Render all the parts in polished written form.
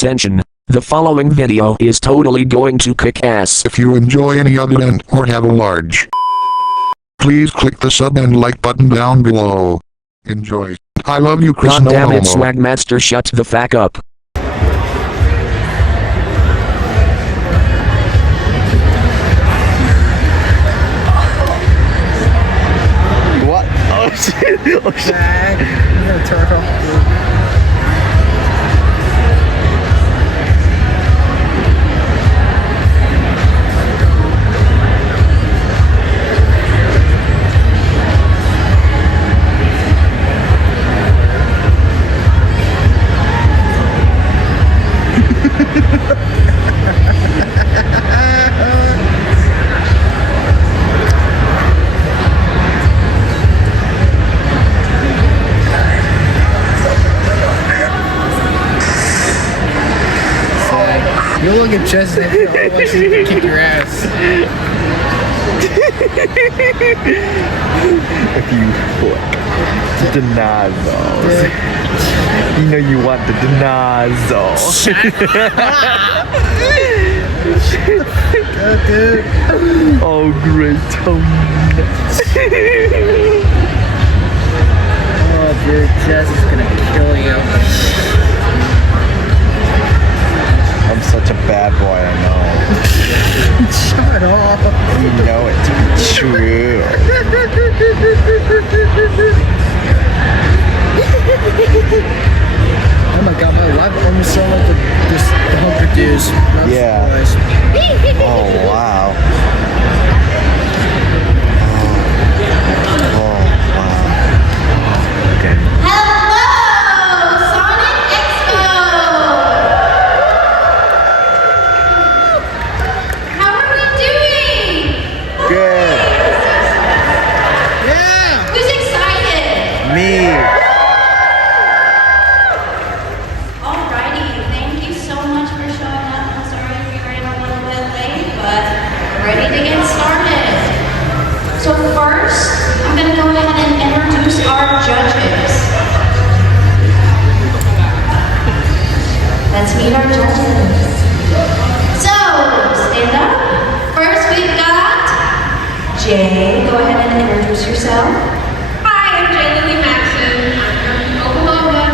Attention! The following video is totally going to kick ass. If you enjoy any other event or have a large, please click the sub and like button down below. Enjoy. I love you, Chris. God No damn it, homo. Swagmaster, shut the fuck up. What? Oh shit! Oh shit! Turtle. You'll look at Justin if otherwise he's gonna kick your ass. If you fuck the nozzles, you know you want the nozzles. Dude. Oh, great tone. Oh, dude, Jess is gonna kill you. I'm such a bad boy, I know. Shut up. You know it to be true. Oh my god, my life almost sounded like the Hunger Dudes. Yeah. Oh, wow. Oh, wow. Okay. Hello, Sonic Expo! How are we doing? Good. Yeah! Who's excited? Me. Alrighty, thank you so much for showing up. I'm sorry if we ran a little bit late, but we're ready to get started. So first, I'm going to go ahead and introduce our judges. Let's meet our judges. So, stand up. First, we've got Jay. Go ahead and introduce yourself. Hi, I'm Jay Lily Maxson. I'm from Oklahoma.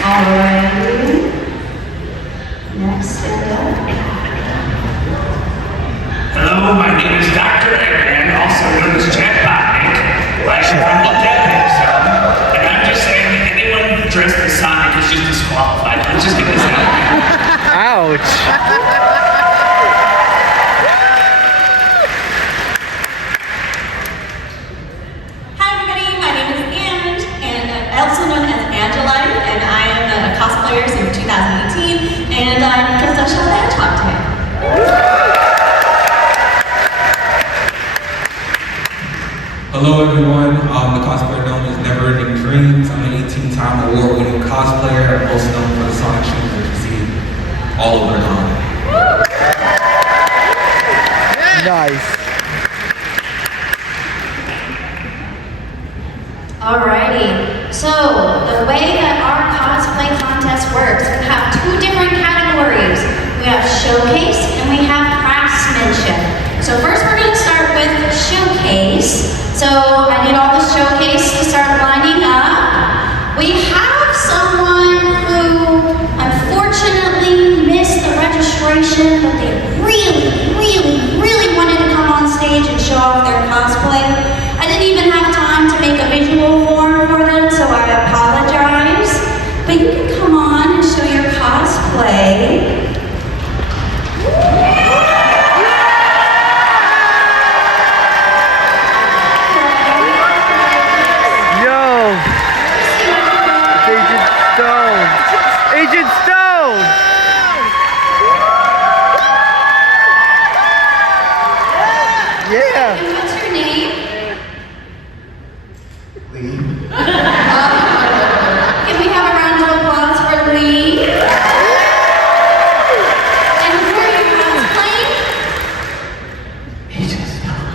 Alright. Next, stand up. Hello, my name is Dr. Eggman, also known as Jack Botnick. I should probably get some. And I'm just saying that anyone dressed as Sonic is just disqualified. Let's just get this out of here. Ouch. Hi, everybody. My name is Ange, and I'm also known as Angela, and I am a cosplayer since 2018, and I'm dressed up as a hedgehog today. Hello everyone, the cosplayer known as Never Ending Dreams. I'm an 18-time award-winning cosplayer, most known for the Sonic shoes that you see all over the con. Nice. Alrighty, so the way that our cosplay contest works, we have two different categories. We have showcase and we have craftsmanship. So first we're going to start with showcase. So I need all the showcase to start lining up. We have someone who unfortunately missed the registration, but they really wanted to come on stage and show off their cosplay. I didn't even have time to make a visual form for them, so I apologize. But you can come on and show your cosplay. Yo. It's Agent Stone. Agent Stone. Yeah. And what's your name? Can we have a round of applause for Lee? And who are you cosplaying? Agent Stone.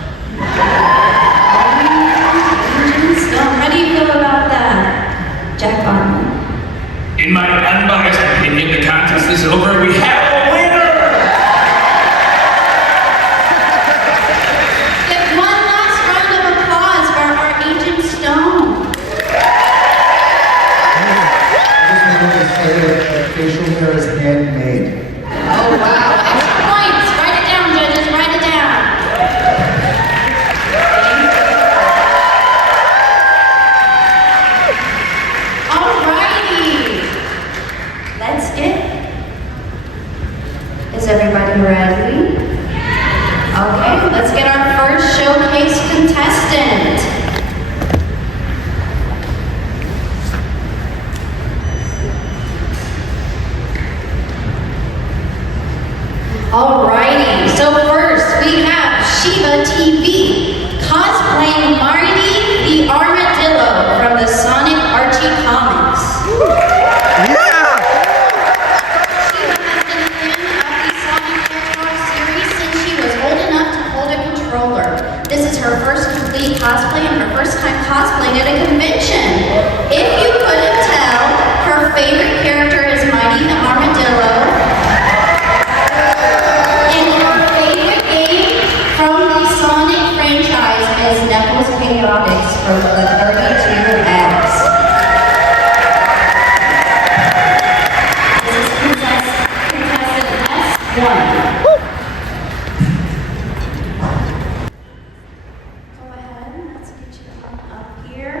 Agent Stone. How do you feel about that? In my unbiased opinion, the contest is over. We have a winner! Give one last round of applause for our Agent Stone. I just wanted to say that facial hair is handmade. Oh wow, extra points. Write it down, judges, write it down. Alrighty. Let's get. Is everybody ready? Okay, let's get our first showcase contestant. Alrighty, so first we have Shiva TV, cosplaying Marty the Armadillo from the Sonic Archie comics. Yeah! Shiva has been a fan of the Sonic Hedgehog series since she was old enough to hold a controller. This is her first complete cosplay and her first time cosplaying at a convention. If you couldn't tell, her favorite character is Mighty the Armadillo. And her favorite game from the Sonic franchise is Knuckles Chaotix from the 32X. This is contestant S1. Go ahead, let's get you on up here.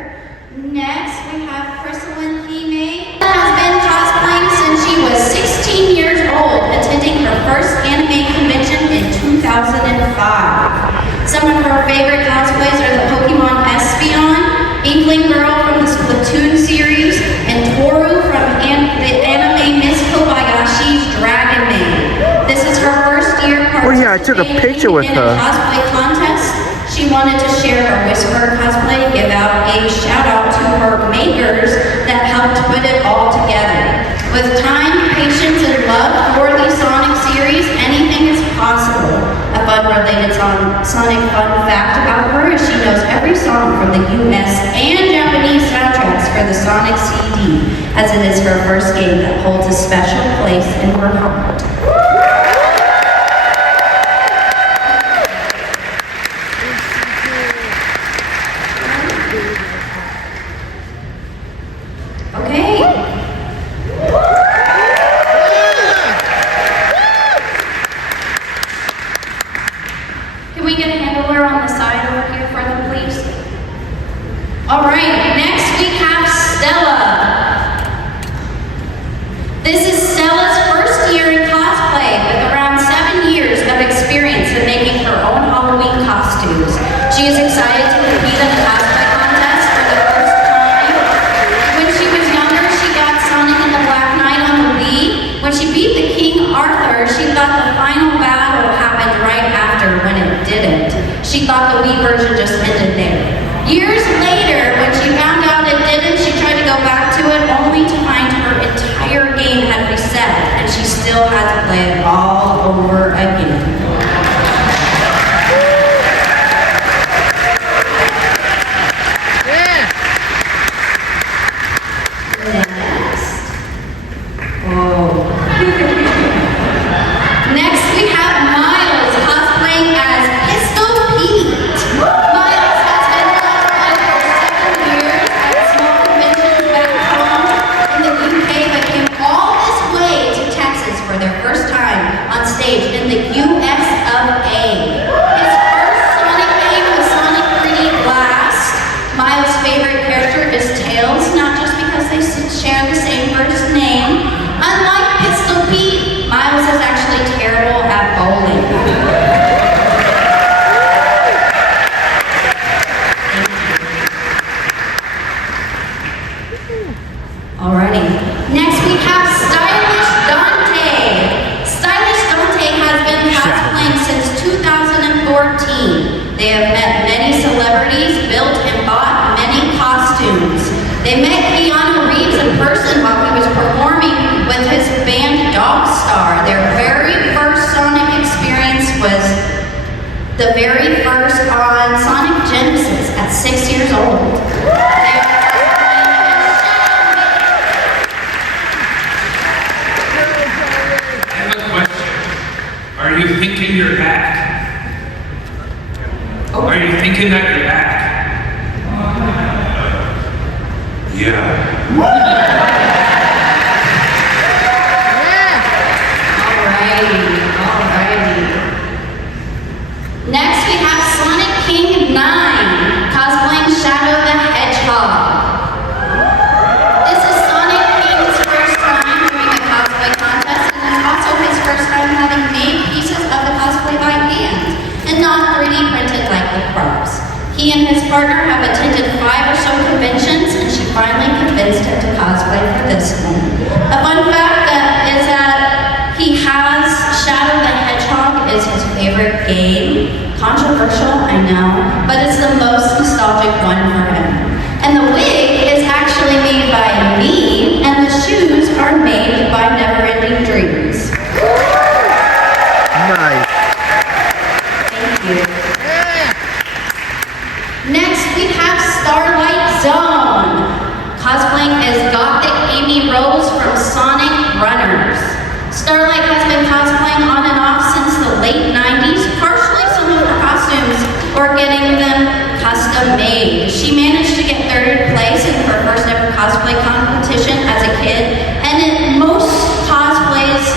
Next, we have Crystalline Hime. Has been cosplaying since she was 16 years old, attending her first anime convention in 2005. Some of her favorite cosplays are the Pokemon Espeon, Inkling Girl from the Splatoon series, and Toru from the anime Miss Kobayashi's Dragon Maid. This is her first year participating Oh yeah, I took a picture with in her. a cosplay contest. She wanted to share her Whisper cosplay, give out a shout out to her makers that helped put it all together. With time, patience, and love for the Sonic series, anything is possible. A fun-related Sonic fun fact about her is she knows every song from the US and Japanese soundtracks for the Sonic CD, as it is her first game that holds a special place in her heart. Okay. Can we get a handler on the side over here for them, please? All right, next we have Stella. This is Stella's first year in cosplay with around 7 years of experience in making her own Halloween costumes. She is excited to compete in the cosplay contest for the first time. When she was younger, she got Sonic and the Black Knight on the Wii. When she beat the King Arthur, she thought the final battle happened right after, when it didn't. She thought the Wii version just ended there. Years later, when she found out it didn't, she tried to go back to it only to find her entire game had reset and she still had to play it all over again. Next. Oh. Next we have Miles cosplaying as Pistol Pete. Miles has been cosplaying for 7 years at small conventions back home in the UK, but came all this way to Texas for their first time on stage in the US of A. His first Sonic game was Sonic 3D Blast. Miles' favorite character is Tails, not just because they share the same first name. Unlike Pistol Pete, Miles is actually terrible at bowling. Alrighty. Next we have Stylish Dante. Stylish Dante has been cosplaying since 2014. They have met many celebrities, built and bought many costumes. They met Keanu Reeves in person while he was performing with his band Dogstar. Their very first Sonic experience was the very first on Sonic Genesis at 6 years old. Yeah. Alrighty. Next we have Sonic King 9, cosplaying Shadow the Hedgehog. This is Sonic King's first time doing a cosplay contest, and it's also his first time having made pieces of the cosplay by hand, and not 3D printed like the props. He and his partner have attended 5 or so conventions, and she finally convinced him to cosplay for this one. A fun fact is that he has Shadow the Hedgehog is his favorite game. Controversial, I know, but it's the most nostalgic one for him. And the wig is actually made by me, and the shoes are made by Neverending Dreams. Nice. Thank you. Next, we have Starlight Zone. Cosplaying as Gothic Amy Rose from Sonic Runners. Starlight has been cosplaying on and off since the late 90s, partially some of her costumes or getting them custom made. She managed to get 3rd place in her first ever cosplay competition as a kid, and in mostly cosplays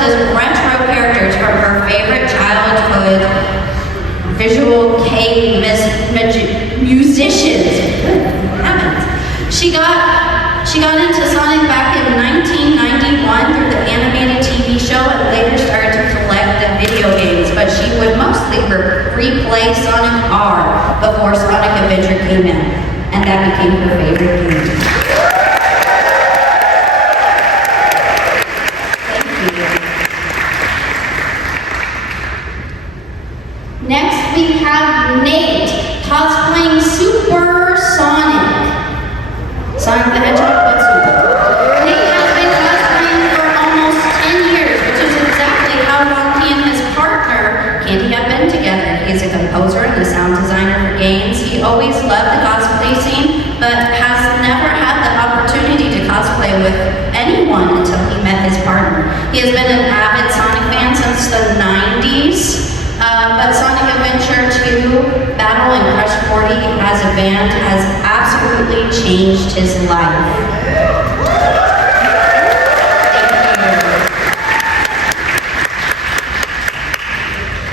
as retro characters from her favorite childhood visual kei musicians. She got into Sonic back in 1991 through the animated TV show and later started to collect the video games, but she would mostly replay Sonic R before Sonic Adventure came in, and that became her favorite game. Next, we have Nate cosplaying Super Sonic. Sonic the Hedgehog, but Super. Nate has been cosplaying for almost 10 years, which is exactly how long he and his partner, Candy, have been together. He is a composer and a sound designer for games. He always loved the cosplay scene, but has never had the opportunity to cosplay with anyone until he met his partner. He has been an avid Sonic fan since the 90s. But Sonic Adventure 2, Battle and Crush 40 as a band has absolutely changed his life.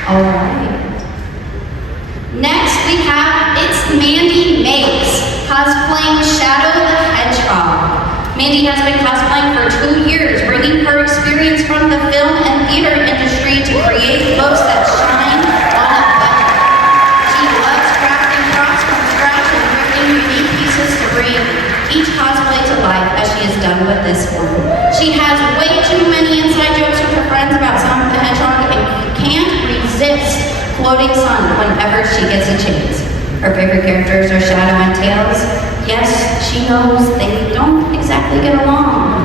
Alright. Next we have It's Mandy Makes, cosplaying Shadow the Hedgehog. Mandy has been cosplaying for 2 years, bringing her experience from the film and theater industry to create looks that shine on a budget. She loves crafting props from scratch and thrifting unique pieces to bring each cosplay to life, as she has done with this one. She has way too many inside jokes with her friends about Sonic the Hedgehog and can't resist quoting Sonic whenever she gets a chance. Her favorite characters are Shadow and Tails. Yes, she knows they don't exactly get along.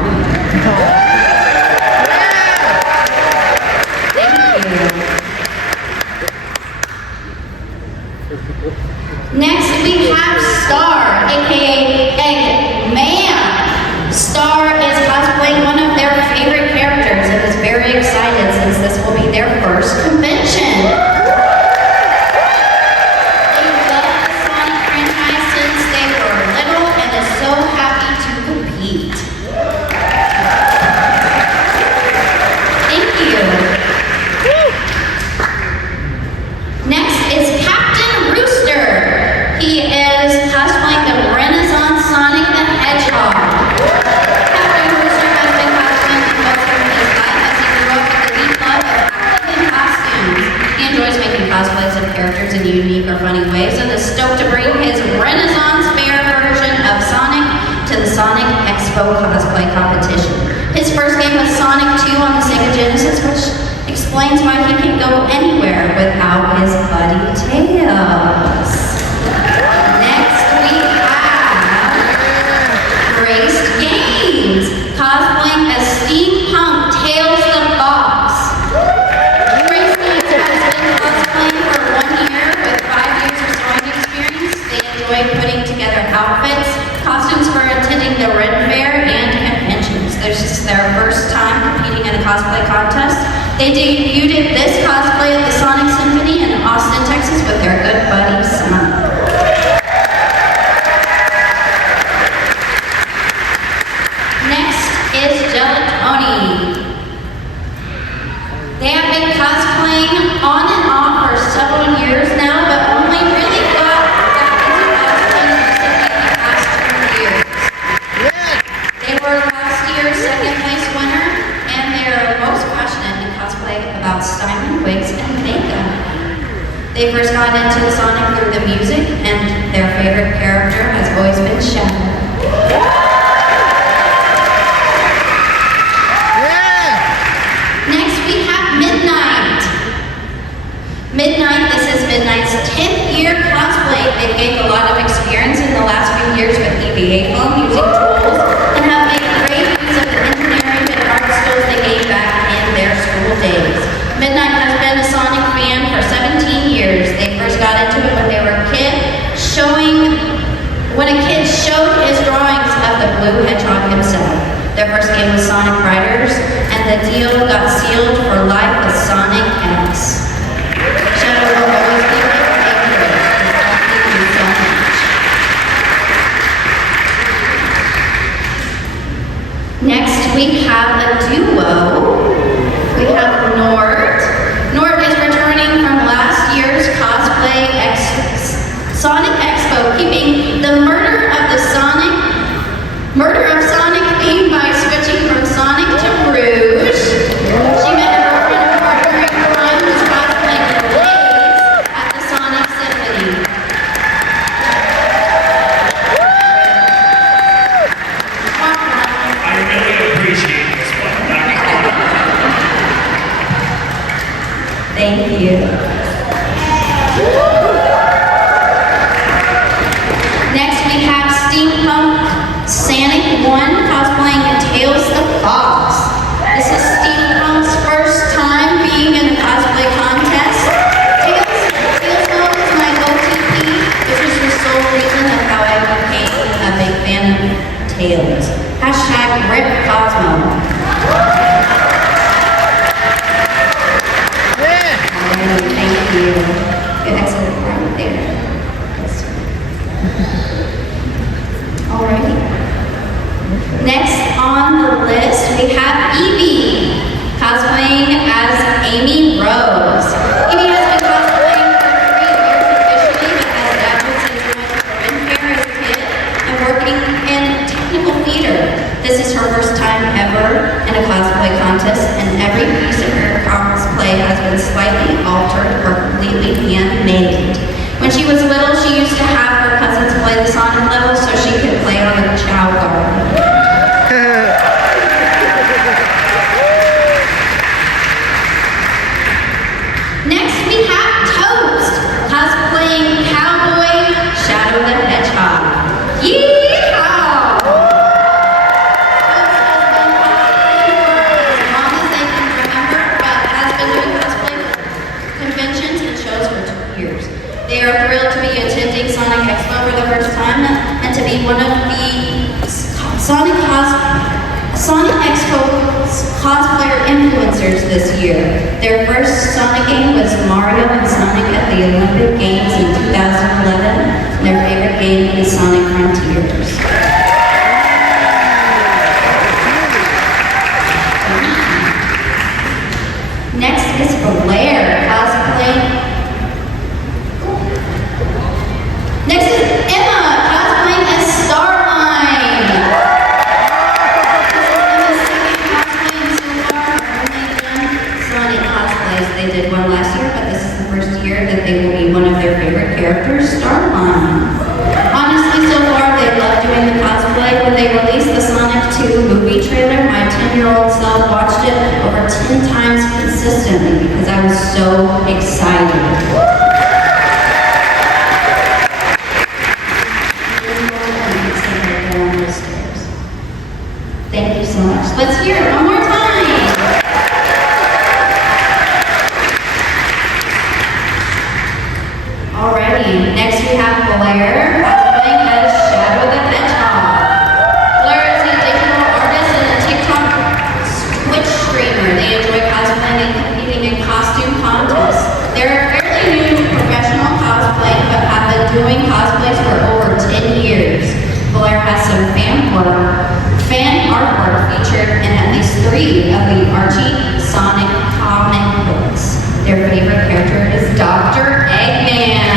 Thank you. Next we have Star, aka Eggman. Star is cosplaying one of their favorite characters and is very excited since this will be their first convention. Characters in unique or funny ways, and is stoked to bring his Renaissance Fair version of Sonic to the Sonic Expo cosplay competition. His first game was Sonic 2 on the Sega Genesis, which explains why he can go anywhere without his buddy Tails. Next we have Graced Games, cosplaying as steampunk Tails the Fox. Putting together outfits, costumes for attending the Red Fair and conventions. This is their first time competing in a cosplay contest. They debuted this cosplay at the Sonic Symphony in Austin, Texas with their good buddy Son. They first got into the Sonic through the music, and their favorite character has always been Shadow. Next we have Midnight. Midnight, this is Midnight's 10th year cosplay. They've gained a lot of experience in the last few years with EVA foam using tools and have made great use of the engineering and art skills they gained back in their school days. Midnight has been a Sonic fan for 17 years. They first got into it when they were a kid, when a kid showed his drawings of the Blue Hedgehog himself. Their first game was Sonic Riders, and the deal got sealed for life with Sonic X. Shadow will always be my favorite. Thank you so much. Next, we have a duo. We have Nord. Nord is returning from last year's Cosplay Sonic Expo, keeping the murder of Sonic theme by switching from Sonic to Rouge. She met her friend and partner in crime who's cosplaying for days at the Sonic Symphony. I really appreciate this one. Thank you. Next we have Steampunk Sonic 1 cosplaying Tails the Fox. This is Steampunk's first time being in a cosplay contest. Tails Mode is my OTP, which is the sole reason of how I became a big fan of Tails. Hashtag RIP Cosmo. Thank you. Good, excellent, right there. Alrighty. Next on the list, we have Evie, cosplaying as Amy Rose. Evie has been cosplaying for 3 years officially, but has dabbled since she went to Corinne Fair as a kid and working in technical theater. This is her first time ever in a cosplay contest, and every piece of her cosplay has been slightly altered or completely handmade. When she was little, she used to have her cousins play the Sonic level so she could play on the Chow Garden. Next, we have Toast, cosplaying Cowboy Shadow the Hedgehog. Yeehaw! Toast has been cosplaying for as long as they can remember, but has been doing cosplay conventions and shows for 2 years. They are thrilled to be attending Sonic Expo for the first time and to be one of the Sonic Expo's cosplayer influencers this year. Their first Sonic game was Mario and Sonic at the Olympic Games in 2011. And their favorite game is Sonic Frontiers. Next is Blair, cosplaying. Next is Emma, cosplaying as Starline. This is Emma's second cosplaying so far. Only done Sonic cosplays. They did one last year, but this is the first year that they will be one of their favorite characters, Starline. Honestly, so far they love doing the cosplay. When they released the Sonic 2 movie trailer, my 10-year-old self watched it over 10 times consistently because I was so excited. Thank you so much. Let's hear it one more time. Alrighty, next we have Blair, cosplaying as Shadow the Hedgehog. Blair is a digital artist and a TikTok Twitch streamer. They enjoy cosplaying and competing in costume contests. They're fairly new to professional cosplay, but have been doing cosplays for over 10 years. Blair has some fan artwork featured in at least 3 of the Archie Sonic comic books. Their favorite character is Dr. Eggman.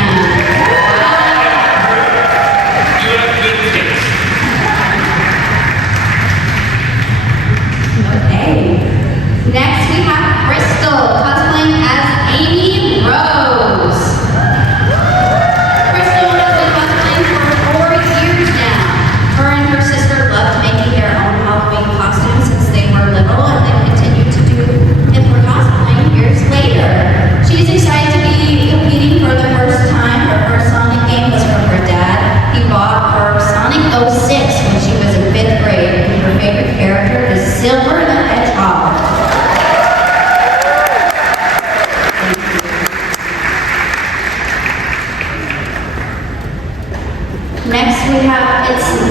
You have good taste. Okay. Next we have Crystal, cosplaying as Amy Rose.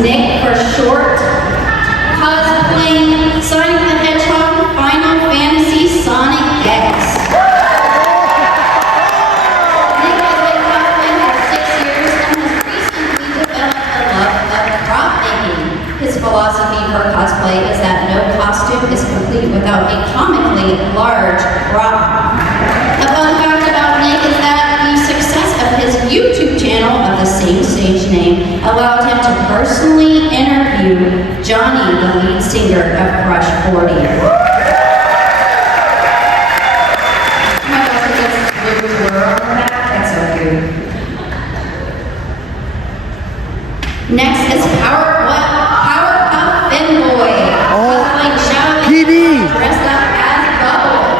Nick for short, cosplaying Sonic the Hedgehog Final Fantasy Sonic X. Nick has been cosplaying for 6 years and has recently developed a love of prop making. His philosophy for cosplay is that no costume is complete without a comically large prop. A fun fact about Nick is that the success of his YouTube channel of the same stage name allowed him to personally interview Johnny, the lead singer of Crush 40. Oh my gosh, it gets blue blur on the back. That's so cute. Next is Powerpuff Fanboy. Cosplaying Shadow the Hedgehog dressed up as Bubbles.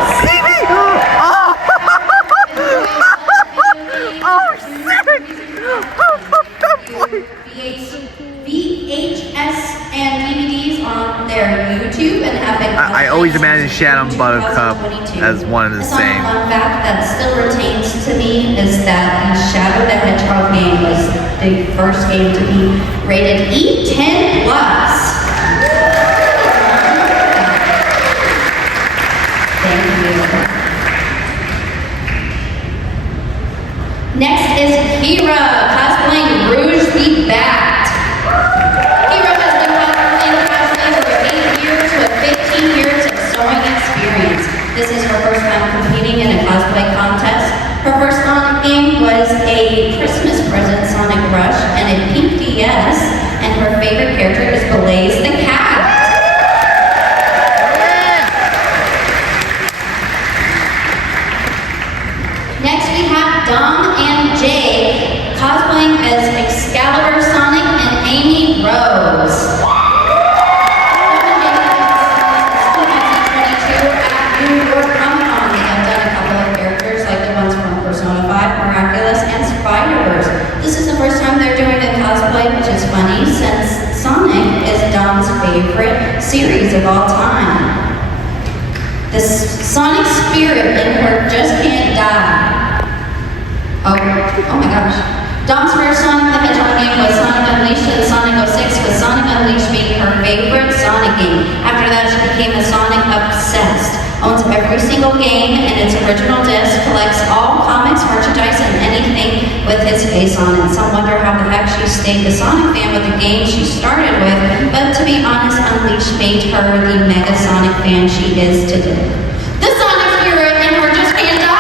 VHS and DVDs on their YouTube and have been. I always imagine Shadow and Buttercup as one and the Some same. fun fact that still retains to me is that the Shadow the Hedgehog game was the first game to be rated E10+. Thank you. Next is Kira, cosplaying Rouge the Bat. Kira has been cosplaying for 8 years with 15 years of sewing experience. This is her first time competing in a cosplay contest. Her first Sonic game was a Christmas present Sonic Rush and a pink DS, and her favorite character is Blaze the Cat. Next we have Dom and Jay cosplaying as Excalibur, Sonic, and Amy Rose. Dom and Jay at New York Comic-Con. They have done a couple of characters like the ones from Persona 5, Miraculous, and Spider-Verse. This is the first time they're doing a cosplay, which is funny since Sonic is Dom's favorite series of all time. The Sonic spirit in her just can't die. Oh my gosh. Dom's first Sonic the Hedgehog game was Sonic Unleashed and Sonic 06, with Sonic Unleashed being her favorite Sonic game. After that, she became a Sonic obsessed. Owns every single game in its original disc, collects all comics, merchandise, and anything with his face on it. Some wonder how the heck she stayed a Sonic fan with the game she started with, but to be honest, Unleashed made her the mega Sonic fan she is today. The Sonic spirit in her just can't die!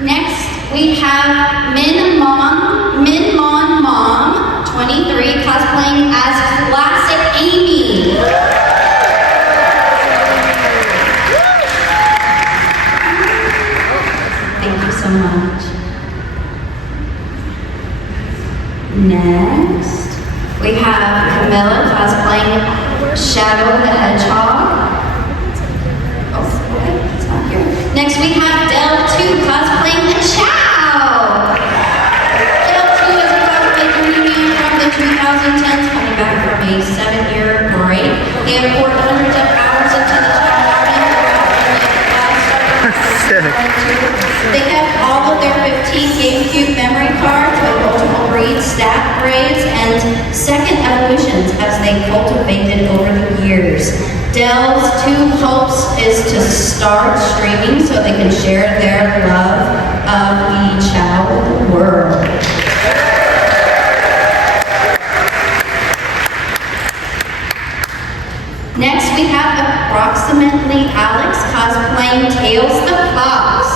Next, we have Min Mon Mom, 23, cosplaying as Classic Amy. Thank you so much. Next, we have Camilla cosplaying Shadow the Hedgehog. Oh, okay, it's not here. Next, we have Del 2 cosplaying the Chow. Del 2 is a cosplay journeyman from the 2010s, coming back from a 7-year break. They have poured hundreds of hours into the Chow garden They have all of their 15 GameCube memory cards with multiple breeds, stack braids, and second evolutions as they cultivated over the years. Dell's two hopes is to start streaming so they can share their love of the Chow world. Next, we have approximately Alex cosplaying Tails the Fox.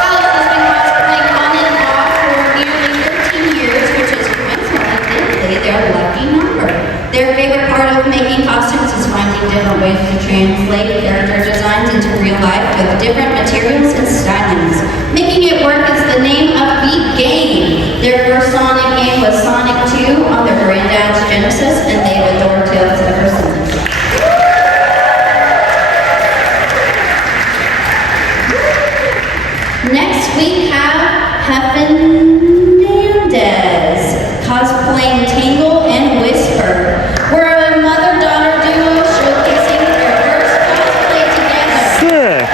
Alex has been cosplaying on and off for nearly 13 years, which is coincidentally their lucky number. Their favorite part of making costumes is finding different ways to translate character designs into real life with different materials and stylings. Making it work is the name of the game. Their first Sonic game was Sonic 2 on their granddad's Genesis, and they've adored Tails ever since. Next, we have Hernandez cosplaying Tangle and Whisper. We're a mother-daughter duo showcasing their first cosplay together.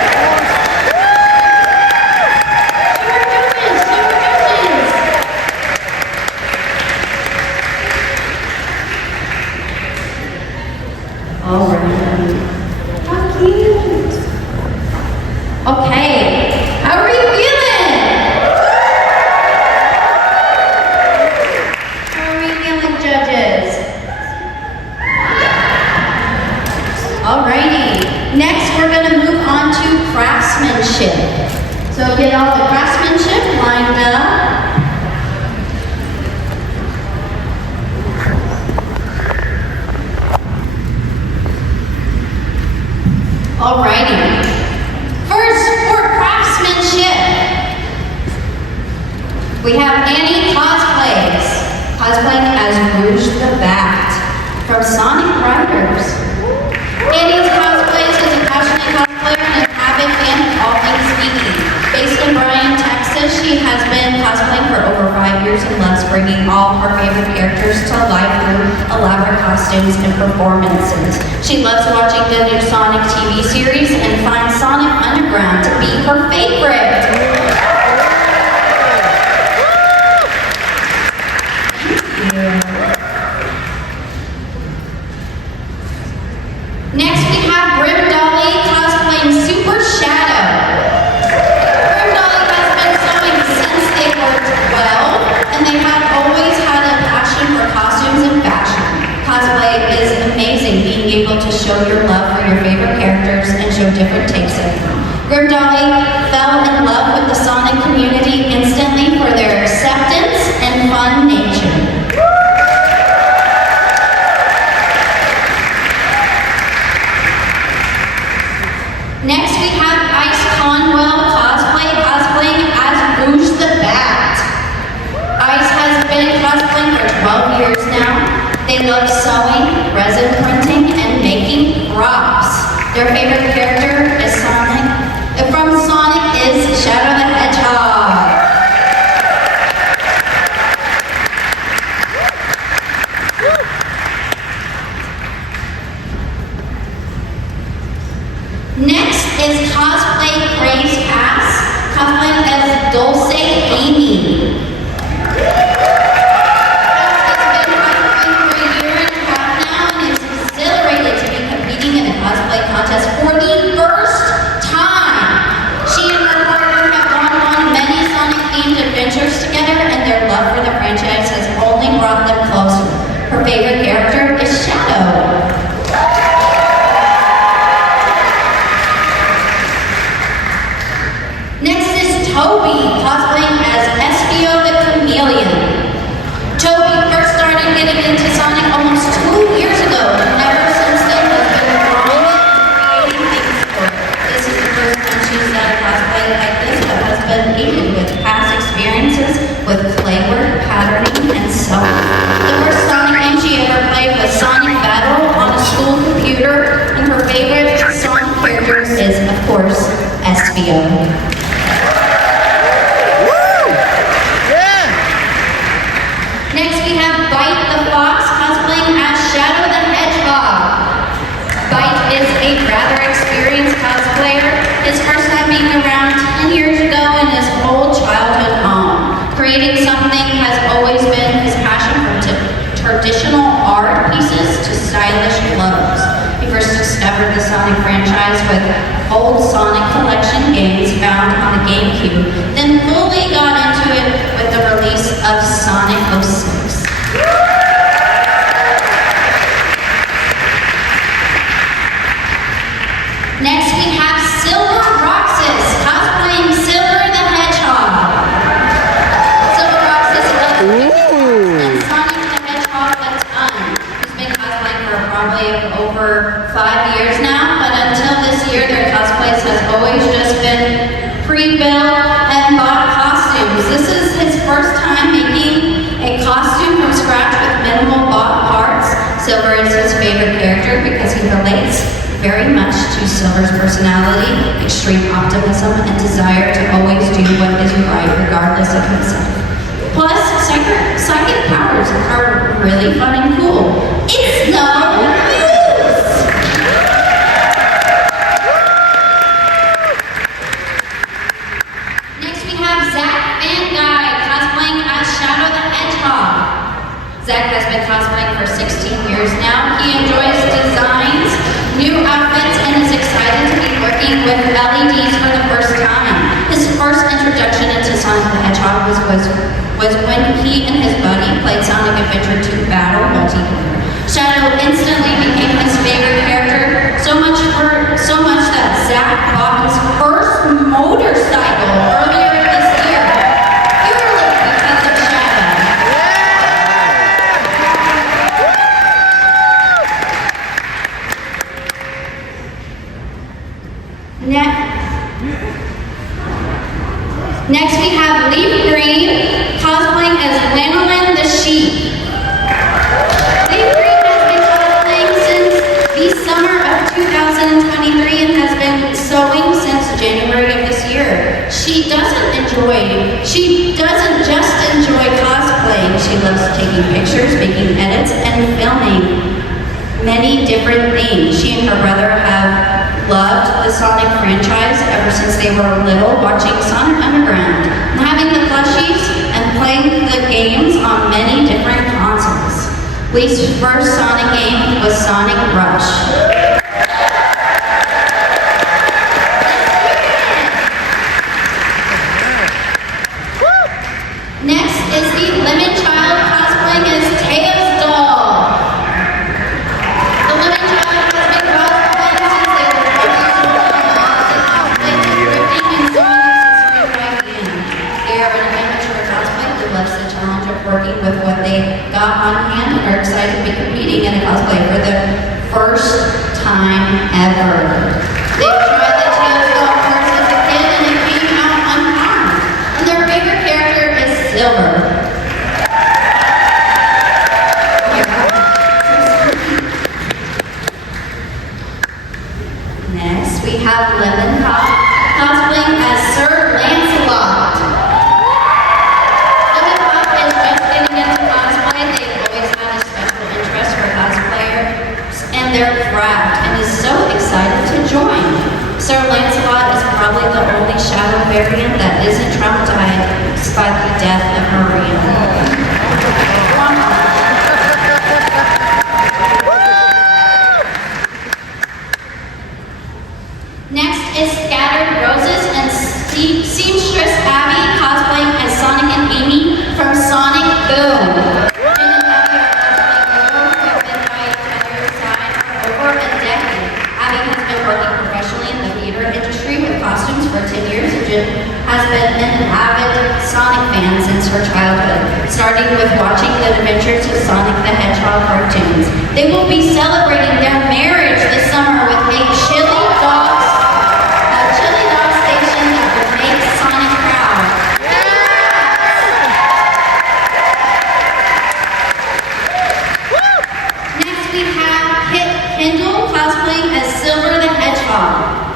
We have Annie cosplaying as Rouge the Bat from Sonic Riders. Annie's cosplays as a passionate cosplayer and an avid fan of all things geeky. Based in Bryan, Texas, she has been cosplaying for over 5 years and loves bringing all her favorite characters to life through elaborate costumes and performances. She loves watching the new Sonic TV series and finds Sonic Underground to be her favorite. Next, we have Grim Dolly cosplaying Super Shadow. Grim Dolly has been sewing since they were 12, and they have always had a passion for costumes and fashion. Cosplay is amazing, being able to show your love for your favorite characters and show different takes of them. Grim Dolly fell in love with the Sonic community instantly for their acceptance and fun nature. Next, we have Ice Conwell cosplaying as Rouge the Bat. Ice has been cosplaying for 12 years now. They love sewing, resin printing, and making props. Their favorite character is from Sonic is Shadow the Hedgehog. Next is Cosplay Craze Pass, cosplaying as Dulce Amy. Has been cosplaying for a year and a half now and is exhilarated to be competing in a cosplay contest for the first time. She and her partner have gone on many Sonic-themed adventures together, and their love for the franchise has only brought them closer. Her favorite character is Shadow. Next is Toby, cosplaying as Espio the Chameleon. Toby first started getting into Sonic almost 2 years ago, and ever since then has been drawing it and creating things for it. This is the first time she's done a cosplay like this, but has been aided with past experiences with clay work, patterning, and sewing. The first Sonic game she ever played was Sonic Battle on a school computer, and her favorite Sonic character is, of course, Espio. Next, we have Bite the Fox cosplaying as Shadow the Hedgehog. Bite is a rather experienced cosplayer. His first time being around 10 years ago in his old childhood home. Creating something has always been his passion, from traditional art pieces to stylish clothes. He first discovered the Sonic franchise with old Sonic collection games found on the GameCube, then fully got into it with the release of Sonic 06. Next, we have Silver Roxas cosplaying Silver the Hedgehog. Silver Roxas and Sonic the Hedgehog a ton. He's been cosplaying for probably over 5 years now, but until this year, their cosplays has always just been pre-built and bought costumes. This is his first time making a costume from scratch with minimal bought parts. Silver is his favorite character because he relates very much to Silver's personality, extreme optimism, and desire to always do what is right regardless of himself. Plus, psychic powers are really fun and cool. It's no use! Next, we have Zach Van Guy cosplaying as Shadow the Hedgehog. Zach has been cosplaying for 16 years now. He enjoys designs, new outfits, and is excited to be working with LEDs for the first time. His first introduction into Sonic the Hedgehog was when he and his buddy played Sonic Adventure 2 Battle multiplayer. Shadow instantly became his favorite character, so much that Zach bought his first motorcycle earlier this year, purely because of Shadow. Next we have Leaf Green as Lanolin the sheep. Avery has been cosplaying since the summer of 2023 and has been sewing since January of this year. She doesn't just enjoy cosplaying. She loves taking pictures, making edits, and filming many different things. She and her brother have loved the Sonic franchise ever since they were little, watching Sonic Underground, and having the plushies and playing the games on many different consoles. Lee's first Sonic game was Sonic Rush. Next is the Lemon Child cosplaying as Teo's doll. The Lemon Child has been cosplaying since they were 4 years old and drifting and sewing accessories right in. They are an amateur cosplay who loves the challenge of working with what they got on hand and are excited to be competing in a cosplay for the first time ever. They've tried the Teo's doll first as a kid and it came out unharmed. And their favorite character is Silver. Next, we have Lemon cosplaying as Sir Lancelot. Lemon Pop is just getting into cosplay. They've always had a special interest for cosplayers and their craft, and is so excited to join. Sir Lancelot is probably the only shadow variant that isn't traumatized by the death of Maria. Next is Scattered Roses and Seamstress Abby cosplaying as Sonic and Amy from Sonic Boom. Jen and Abby are cosplaying who have been by each other's side for over a decade. Abby has been working professionally in the theater industry with costumes for 10 years and Jen has been an avid Sonic fan since her childhood, starting with watching the adventures of Sonic the Hedgehog cartoons. They will be celebrating their marriage this summer with a chili dog station that will make Sonic proud. Next we have Kit Kendall cosplaying as Silver the Hedgehog.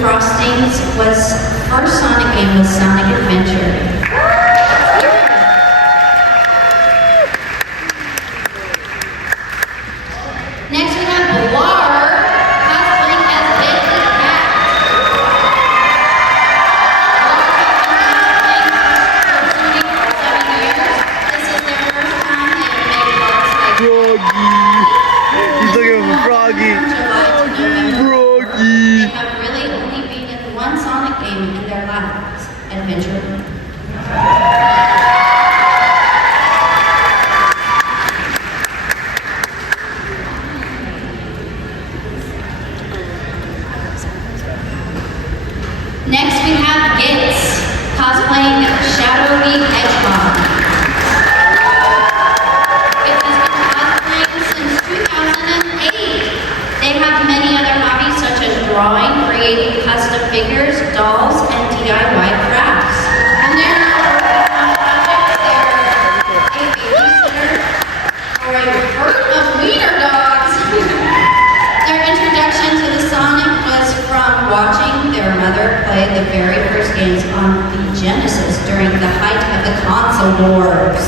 Frostings was first Sonic game was Sonic Adventure. Next we have Blar cosplaying as Big the Cat. This is their first time they have made parts like Froggy. He's looking for Froggy. Froggy. They have really only been in one Sonic game in their lives, Adventure. Next we have Gitz cosplaying Shadow the Hedgehog. Gitz has been cosplaying since 2008. They have many other hobbies such as drawing, creating custom figures, dolls, and DIY crafts. When they're not working on projects, they're a babysitter or a herd of wiener dogs. Their introduction to the Sonic was from watching their mother play the very first games on the Genesis during the height of the console wars.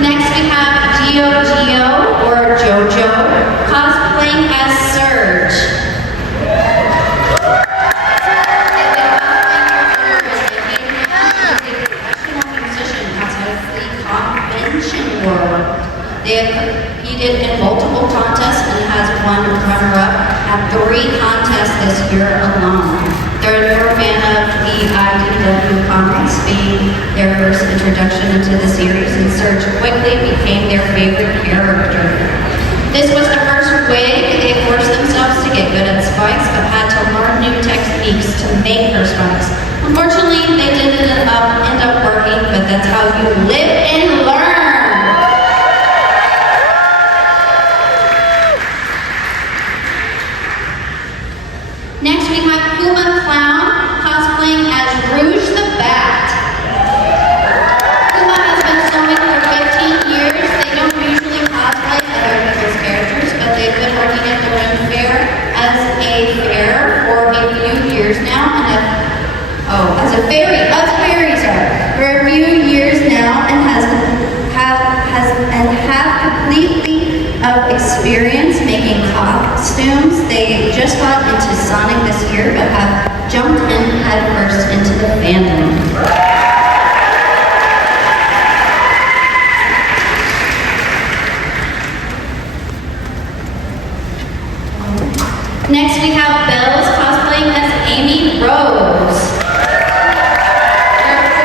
Next we have Gio or Jojo cosplaying as Surge. 3 contests this year alone. They're a fan of the IDW comics, being their first introduction into the series, and Surge quickly became their favorite character. This was the first wig they forced themselves to get good at spikes, but had to learn new techniques to make her spikes. Unfortunately, they didn't end up working, but that's how you live and learn. Next, we have Puma Clown cosplaying as Rouge the Bat. Puma has been filming for 15 years. They don't usually cosplay other people's characters, but they've been working at the Rim Fair as a fair for a few years now, as a few years now, and have completely of experience making costumes. They just got into Sonic this year, but have jumped in headfirst into the fandom. Next, we have Bells cosplaying as Amy Rose. They're a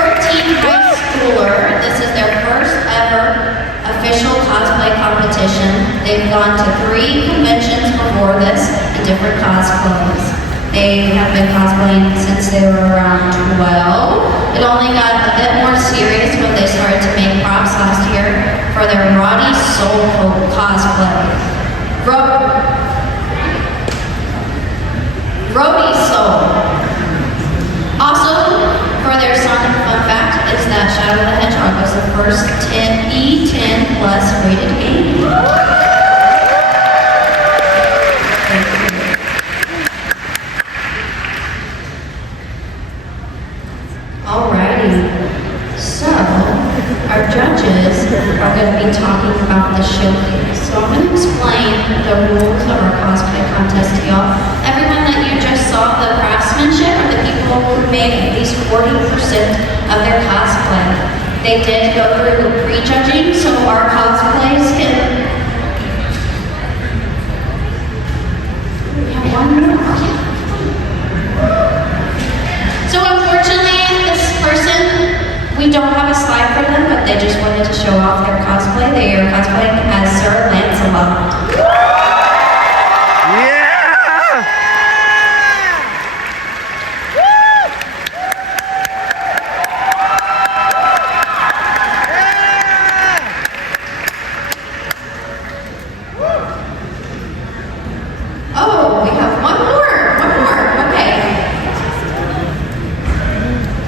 14 high schooler. This is their first ever official cosplay competition. They've gone to 3 conventions before this in different cosplays. They have been cosplaying since they were around 12. It only got a bit more serious when they started to make props last year for their Roddy Soul cosplay. Roddy Soul. Also, for their Sonic fun fact, is that Shadow the Hedgehog was the first E10 plus rated game. Alrighty, so our judges are going to be talking about the showcase. So I'm going to explain the rules of our cosplay contest to y'all. Everyone that you just saw, the craftsmanship, are the people who made at least 40% of their cosplay. They did go through pre-judging, so our cosplays can... We have one more. So unfortunately, this person, we don't have a slide for them, but they just wanted to show off their cosplay. They are cosplaying as Sir Lancelot. Oh, we have one more, okay.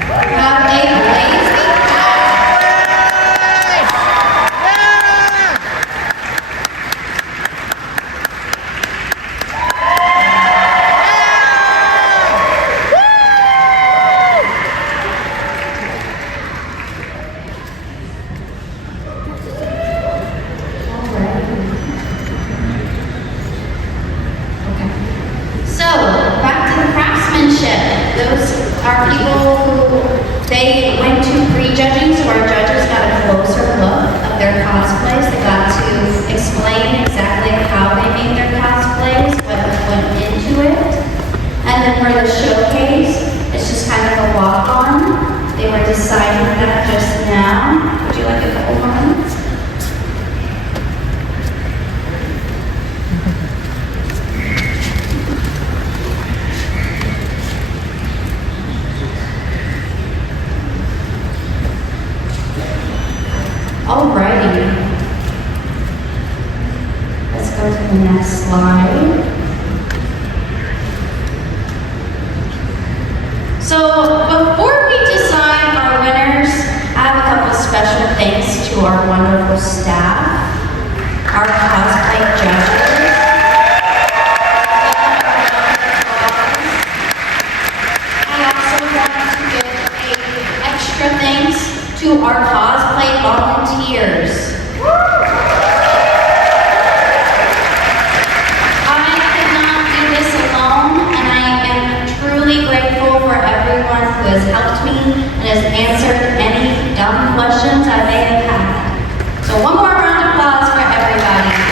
We have a lazy So, back to the craftsmanship. Those are people who, they went to pre-judging, so our judges got a closer look of their cosplays. They got to explain exactly how they made their cosplays, what went into it. And then for the showcase, it's just kind of a walk-on. They were deciding that just now. Would you like a couple more minutes? Alrighty. Let's go to the next slide. So before we decide our winners, I have a couple special thanks to our wonderful staff, our cosplay judges. I also want to give an extra thanks to our cosplay volunteers. I could not do this alone, and I am truly grateful for everyone who has helped me and has answered any dumb questions I may have had. So one more round of applause for everybody.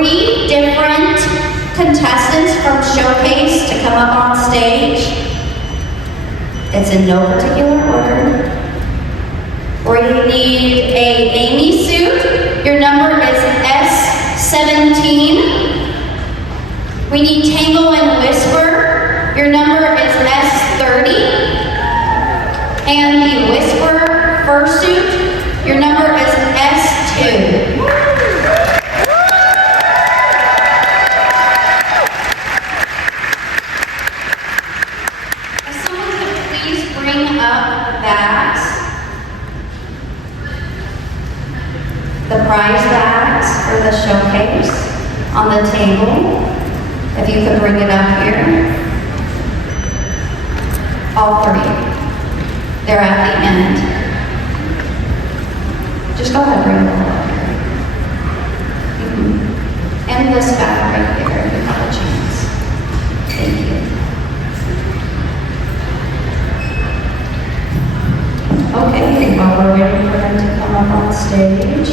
3 different contestants from Showcase to come up on stage. It's in no particular order. We need a Amy suit. Your number is S17. We need Tangle and Whisper. Your number is S30. And the Whisper fursuit. Your number is S2. If someone could please bring up the bags. The prize bags for the showcase on the table. If you could bring it up here. All 3. They're at the end. Just go ahead and bring them all up here. And this bag right here, if you have a chance. Thank you. Okay, while we're waiting for them to come up on stage.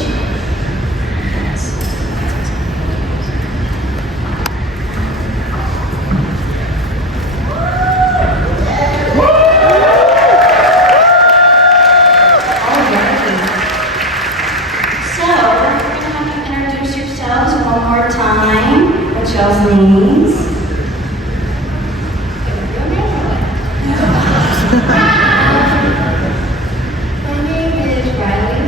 Michelle's names. My name is Riley,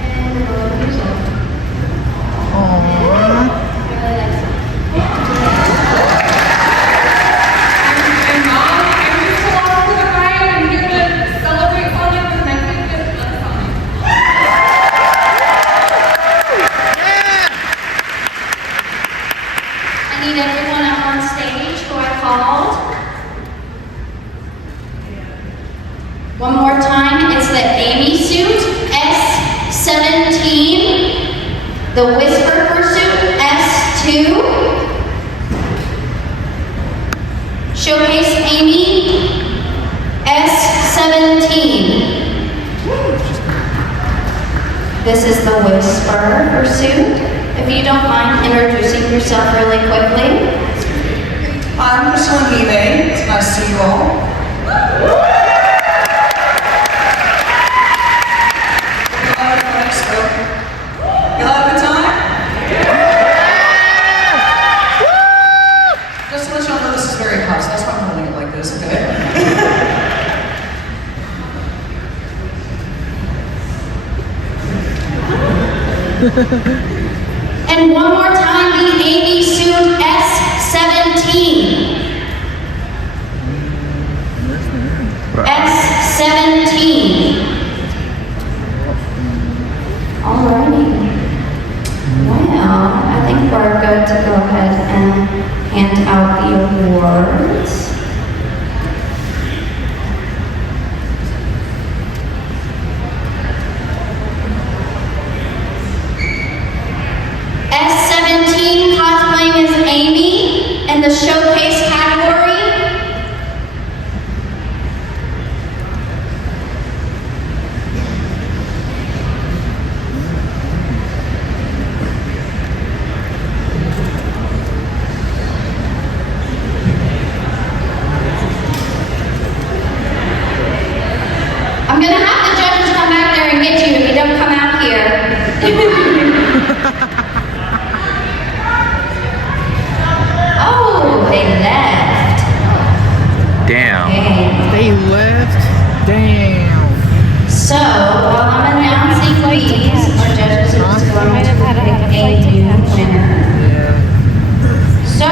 and I'm 11 years old. I'm Mom. I'm just along for the ride. I'm here to celebrate Sonic with my kids and Sonic. I need everyone up on stage who I called. One more time, it's the Amy suit, S17. The Whisper pursuit, S2. Showcase Amy, S17. This is the Whisper pursuit. If you don't mind introducing yourself really quickly. I'm Crystal and Eve. It's nice to see you all. You have a good time? Just to let you all know, this is very hot, so that's why I'm holding it like this, okay? And one more time, the Amy suit, S17. S17. Alrighty. Well, I think we're good to go ahead and hand out the awards. S17 cosplaying as Amy in the showcase category. I'm gonna have the judges come back there and get you if you don't come out here. Oh, they left. Damn. Okay. They left? Damn. So, while I'm announcing these, our judges are just going to pick a new winner. So,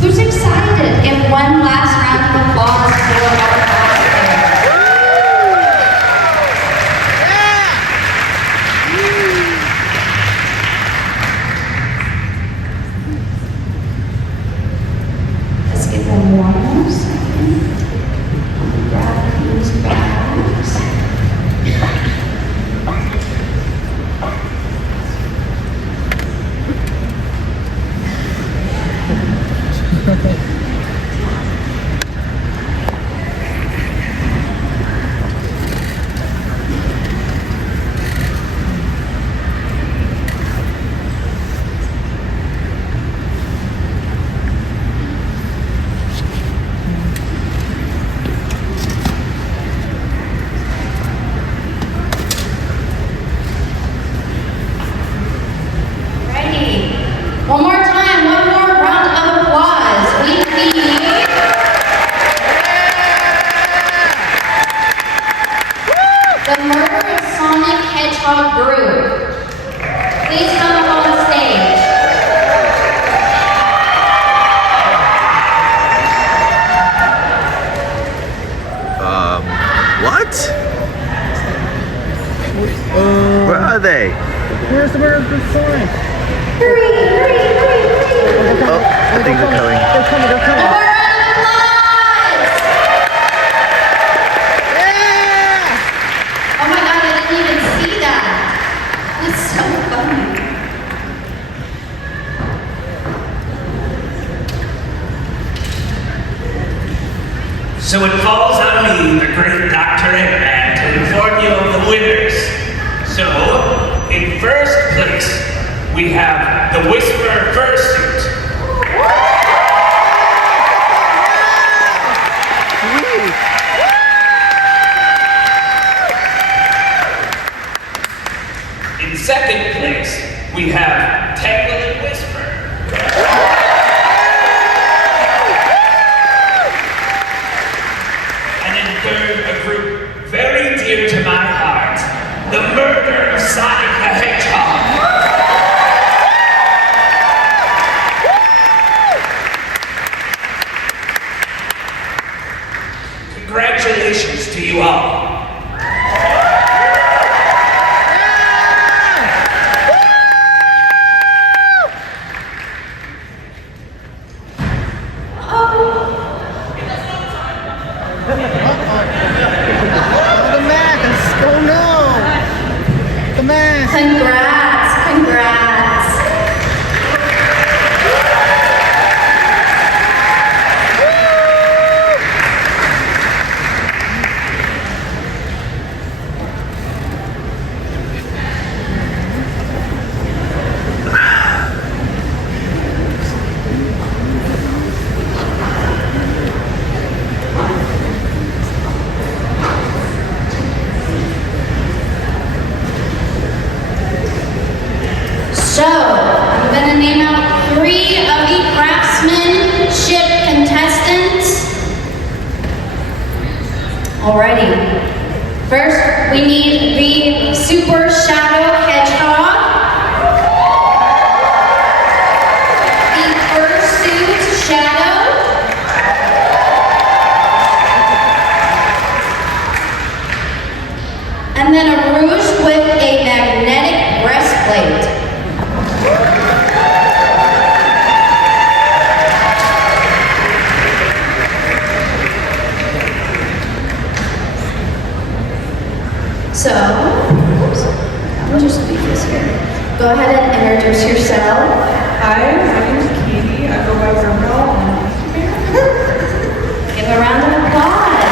who's excited? Give one last round of applause for our cosplayers. Where are they? Where's the bird sign? Hurry, hurry, hurry, hurry. Oh, I think they're coming. They're coming, they're coming. One more round of applause. Yeah! Oh my god, I didn't even see that. That's so funny. So it falls on me, the great Dr. Eggman, to inform you of the winners. So, in first place, we have the Whisper Fursuit. In second place, we have Tangle and Whisper. And in third, a group very dear to my heart, the Murder of Sonic the Hedgehog. Congratulations to you all. The mask! Oh no! The mask! Congrats, congrats. So, I'm gonna name out 3 of the Craftsmanship contestants. Alrighty. First, we need the Super Shadow Hedgehog. The Fursuit Shadow. And then a Rouge with a magnetic breastplate. So, oops, I'll just leave this here. Go ahead and introduce yourself. Hi, my name is Katie. I go by Zermel on Instagram. Give a round of applause.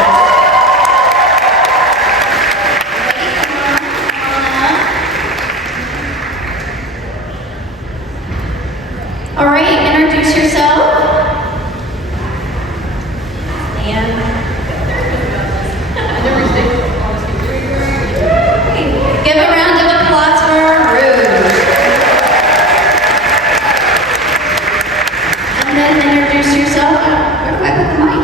All right, introduce yourself. And give a round of applause for Rouge. And then introduce yourself. Where do I put the mic?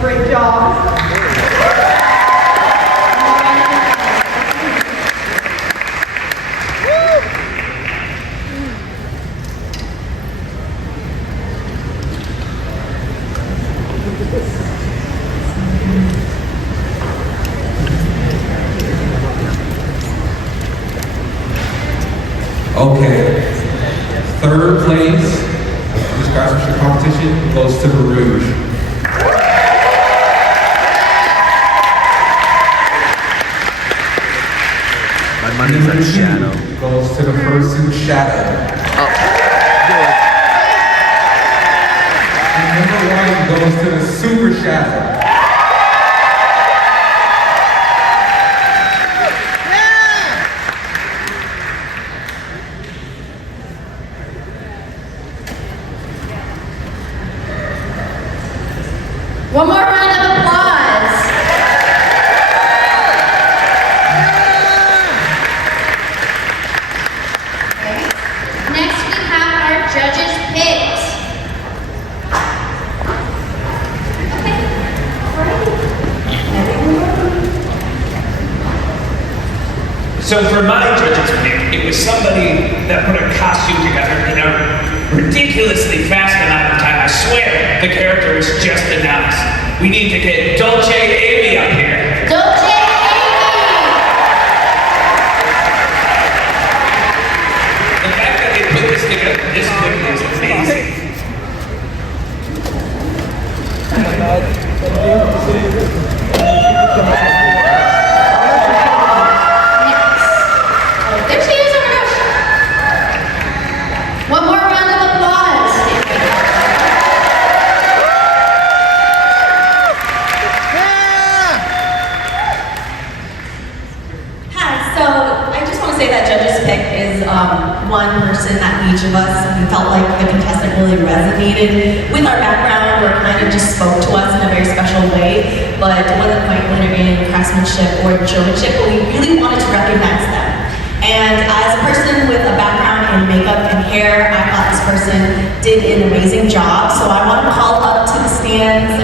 Great job. Okay. Third place, this craftsmanship competition goes to the Rouge. My money's on Shadow. Goes to the Fursuit Shadow. And number 1 goes to the Super Shadow. One more round of applause. Okay. Next we have our judges' picks. Okay. So for my judge's pick, it was somebody that put a costume together in a ridiculously fast amount of time. I swear, the character is just announced. We need to get Dolce Amy up here. Dolce The fact that they put this together this quickly is amazing. There she is, oh my gosh. One more round of applause. Hi, so I just want to say that judge's pick is one person that each of us we felt like the contestant really resonated with our background or kind of just spoke to us in a very special way, but wasn't quite winner in craftsmanship or showmanship, but we really wanted to recognize them. And as a person with a background in makeup and hair, I thought this person did an amazing job, so I want to call up to the stands,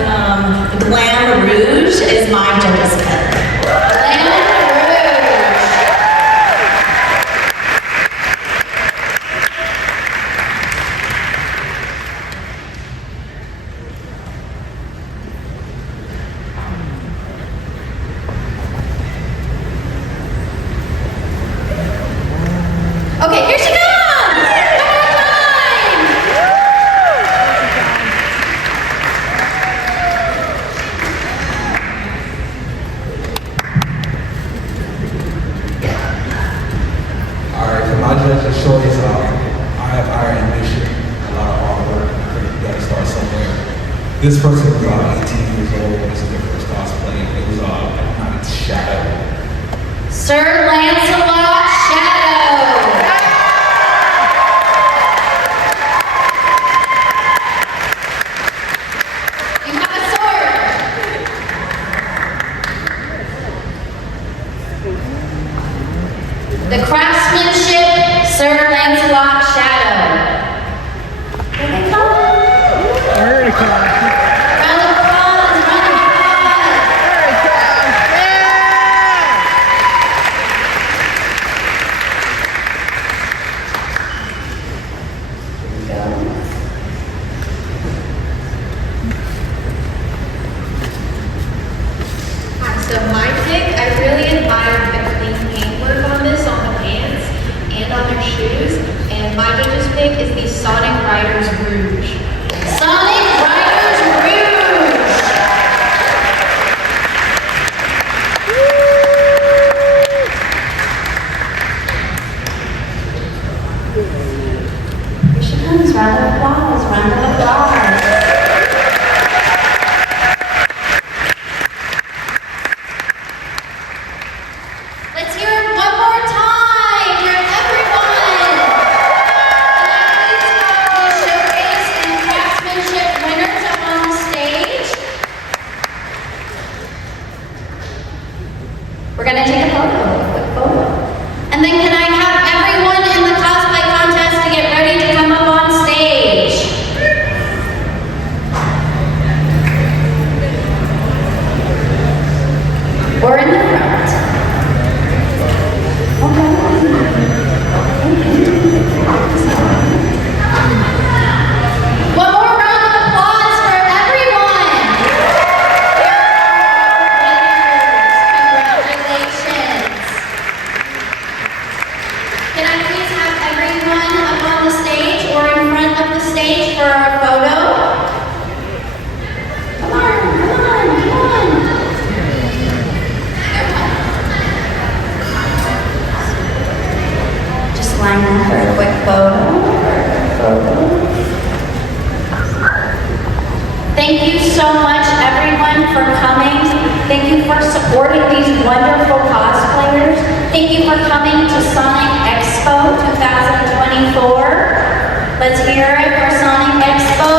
Glam Rouge is my judge's pick. Okay, here she comes! One more time! Alright, so my judge's choice, I have higher ambition, a lot of hard work, I think you gotta start somewhere. This person was 18 years old, this is their first cosplay, it was not its shadow. Sir Lancelot Shadow. You have a sword. The craftsmanship, Sir Lancelot Shadow. Here they come. Round of applause, round of applause. So my pick, I really admired the clean paintwork on this, on the pants and on their shoes. And my judge's pick is the Sonic Riders Rouge. Sonic Riders Rouge. Here she comes, round of applause, round of applause. Let's hear it one more time for everyone. Can I please have the showcase and craftsmanship winners up on the stage? We're gonna take a photo, a quick photo. And then can I have everyone in the cosplay contest to get ready to come up on stage? Or in the front. One more round of applause for everyone. Congratulations. Can I please have everyone up on the stage or in front of the stage for our photo? Come on, come on, come on. Just line up for a quick photo. Thank you so much, everyone, for coming. Thank you for supporting these wonderful cosplayers. Thank you for coming to Sonic Expo 2024. Let's hear it for Sonic Expo.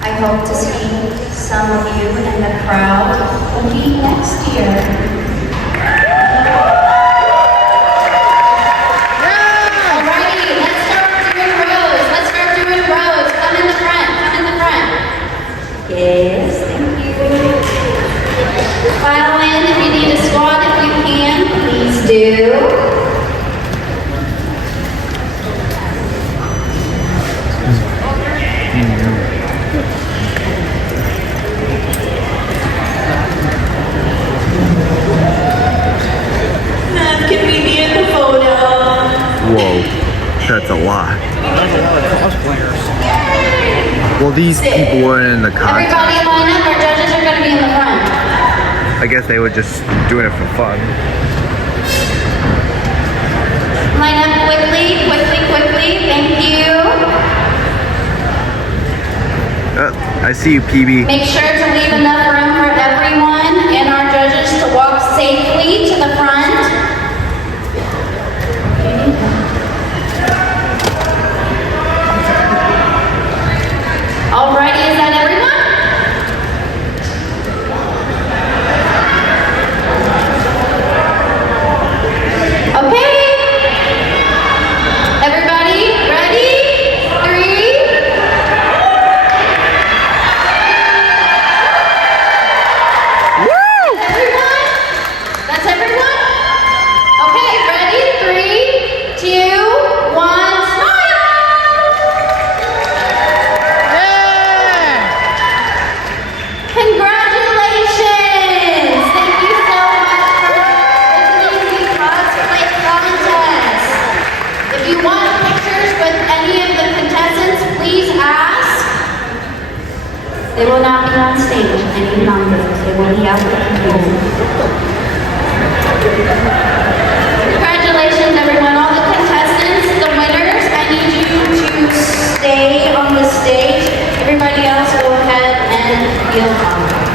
I hope to see some of you in the crowd maybe next year. Alrighty, let's start doing rows. Let's That's a lot. That's a lot of cosplayers. Well, these people weren't in the contest. Everybody line up, our judges are gonna be in the front. I guess they were just doing it for fun. Line up quickly, thank you. I see you, PB. Make sure to leave enough room for everyone and our judges to walk safely to the front. Alrighty, is that everyone? Okay. Everybody, ready? 3. Everyone? That's everyone? Okay, ready? 3, 2, 1, smile! Congratulations! Thank you so much for listening to Cosplay Contest. If you want pictures with any of the contestants, please ask. They will not be on stage any longer. They will be out the computer. Congratulations, everyone. All the contestants, the winners, I need you to stay on the stage. Everybody else, go ahead and feel honored.